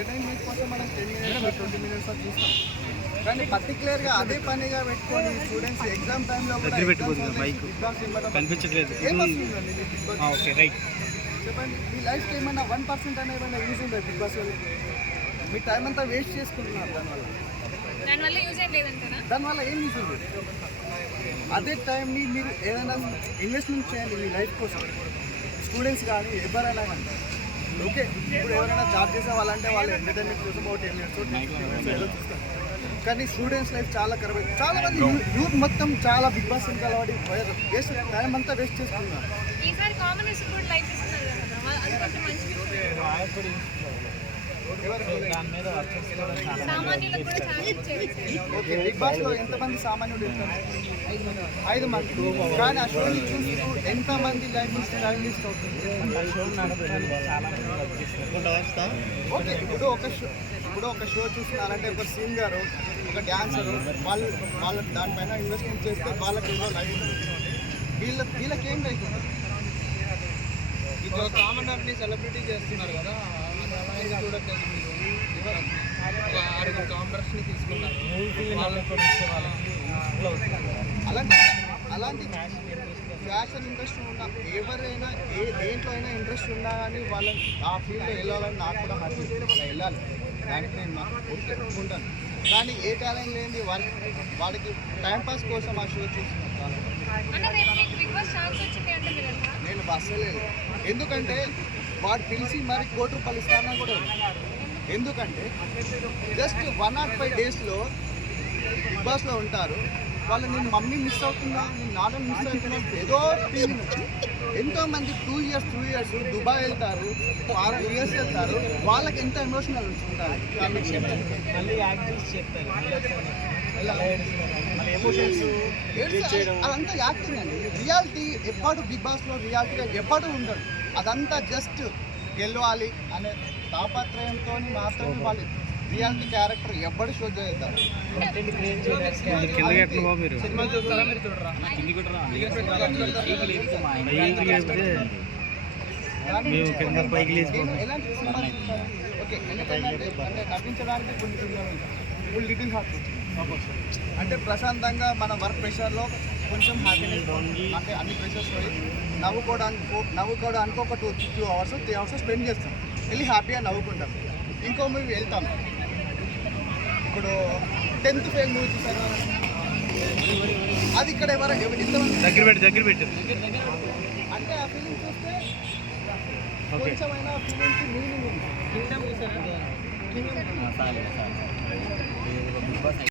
Entertainment కోసం మనం 10 minutes 20 minutes చూస్తాం. కానీ పర్టికులర్గా అదే పనిగా పెట్టుకొని స్టూడెంట్స్ ఎగ్జామ్ టైంలో కూడా కనిపించట్లేదు. ఏమొస్తుందండి ఓకే రైట్ చెప్పండి. మీ లైఫ్కి ఏమైనా 1% అనేది ఏమైనా యూజ్ ఉంది బిగ్ బాస్ వల్ల? మీ టైం అంతా వేస్ట్ చేసుకుంటున్నారు దానివల్ల ఏం యూజ్ ఉంది? అదే టైంని మీరు ఏదైనా ఇన్వెస్ట్మెంట్ చేయండి మీ లైఫ్ కోసం. స్టూడెంట్స్ కానీ ఎవరైనా కానీ ఓకే. ఇప్పుడు ఎవరైనా జాబ్ చేసే వాళ్ళంటే వాళ్ళు ఎంటర్టైన్మెంట్ కోసం ఒక 10 మినిట్స్ ఏదో చూస్తారు. కానీ స్టూడెంట్స్ లైఫ్ చాలా ఖరాబ్ అయింది. చాలా మంది యూత్ మొత్తం చాలా బిగ్ బాస్ ఇంకా అలవాటు వేస్ట్ టైం అంతా వేస్ట్ చేసుకున్నారు. ఓకే, బిగ్ బాస్ లో ఎంతమంది సామాన్యులు ఉంటారు? 5 మంది. కానీ ఆ షోని చూస్తూ ఎంతమంది లైఫ్ స్టైల్ లిస్ట్ అవుతుంది? ఓకే, ఇప్పుడు ఒక షో చూస్తున్నారంటే ఒక సింగర్, ఒక డ్యాన్సరు, వాళ్ళు దానిపైన ఇన్వెస్ట్మెంట్ చేస్తే వాళ్ళకి ఏదో లైఫ్ ఉంటుంది. వీళ్ళకేం లైఫ్ ఉంటుంది? ఇప్పుడు కామన్ అన్ని సెలబ్రిటీ చేస్తున్నారు కదా, చూడట్లేదు మీరు. 6 కాంబర్స్ని తీసుకున్నారు. అలాంటి ఫ్యాషన్ ఇంట్రెస్ట్ ఉన్న ఎవరైనా దేంట్లో అయినా ఇంట్రెస్ట్ ఉన్నా కానీ వాళ్ళని ఆ ఫీల్డ్లో వెళ్ళాలని నాకు కూడా హ్యాపీ. వెళ్ళాలి, దానికి నేను ఒప్పుకుంటాను. కానీ ఏ టాలెంట్ లేని వాడికి టైంపాస్ కోసం ఆ షో చూస్తున్నాను. నేను బస్సు లేదు, ఎందుకంటే వాడు పిలిచి మరి ₹1 కోటి ఇస్తానని కూడా. ఎందుకంటే జస్ట్ 105 డేస్లో బిగ్ బాస్లో ఉంటారు వాళ్ళు. నేను మమ్మీ మిస్ అవుతున్నా, నేను నాన్న మిస్ అవుతున్నా, ఏదో ఫీలింగ్. ఎంతోమంది 2 ఇయర్స్ 3 ఇయర్స్ దుబాయ్ వెళ్తారు, 6 ఇయర్స్ వెళ్తారు. వాళ్ళకి ఎంత ఎమోషనల్ ఉంటారు. అదంతా యాక్టింగ్ అండి. రియాలిటీ ఎప్పుడు బిగ్ బాస్లో రియాలిటీగా ఎప్పుడు ఉండదు. అదంతా జస్ట్ గెలవాలి అనే తాపత్రయంతో మాత్రమే వాళ్ళు రియాలిటీ క్యారెక్టర్ ఎప్పుడు షో చేస్తారు. ఎలాంటి సినిమాలు చూస్తారు? ఓకే, ఎంటర్టైన్మెంట్ అంటే నవ్వించడానికి కొన్ని సినిమాలు ఉంటాయి. ఇప్పుడు లిటిల్ హార్ట్ అంటే ప్రశాంతంగా మన వర్క్ ప్రెషర్లో కొంచెం హ్యాపీనెస్, అంటే అన్ని ప్రెషర్స్ పోయి నవ్వుకోవడానికి ఒక 2 అవర్స్ 3 అవర్స్ స్పెండ్ చేస్తాం. వెళ్ళి హ్యాపీగా నవ్వుకుంటాం. ఇంకో మూవీ వెళ్తాం. ఇప్పుడు 10th ఫెయిల్ మూవీ చూసారు, అది ఇక్కడ దగ్గర పెట్టి అంటే ఆ ఫీలింగ్ చూస్తే కొంచెమైనా ఫీలింగ్కి మీనింగ్ ఉంది.